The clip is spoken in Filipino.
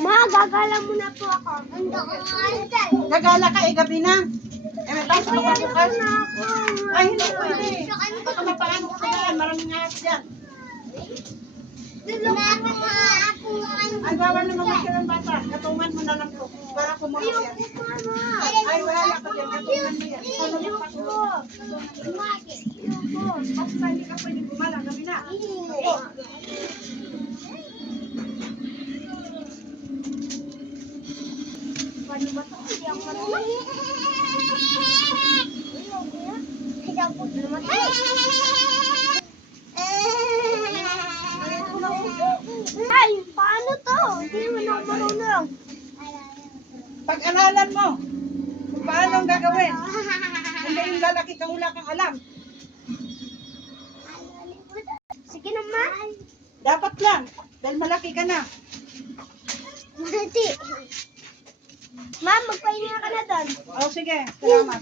Ma, gagala muna po ako. Gagala ka, gabi na. May pasok ka bukas. Ay, hindi pwede. Baka mapaano ka na, maraming ayat dyan. Ay, bawal naman may silang bata. Katungan mo na lang po. Para kumakaw yan. Ay, wala lang pa yan. Katungan mo yan. Ano yung patulog? Basta hindi ka pwede gumala. Gabi na. Paano ba ito? Hindi ako marunong. Ay, paano to? Hindi mo na marunong. Pag-aralan mo kung paano ang gagawin. Hindi yung lalaki kang wala kang alam. Sige naman. Dapat lang. Dahil malaki ka na. Mati. Ma'am, magpahinga ka na doon. O sige, salamat.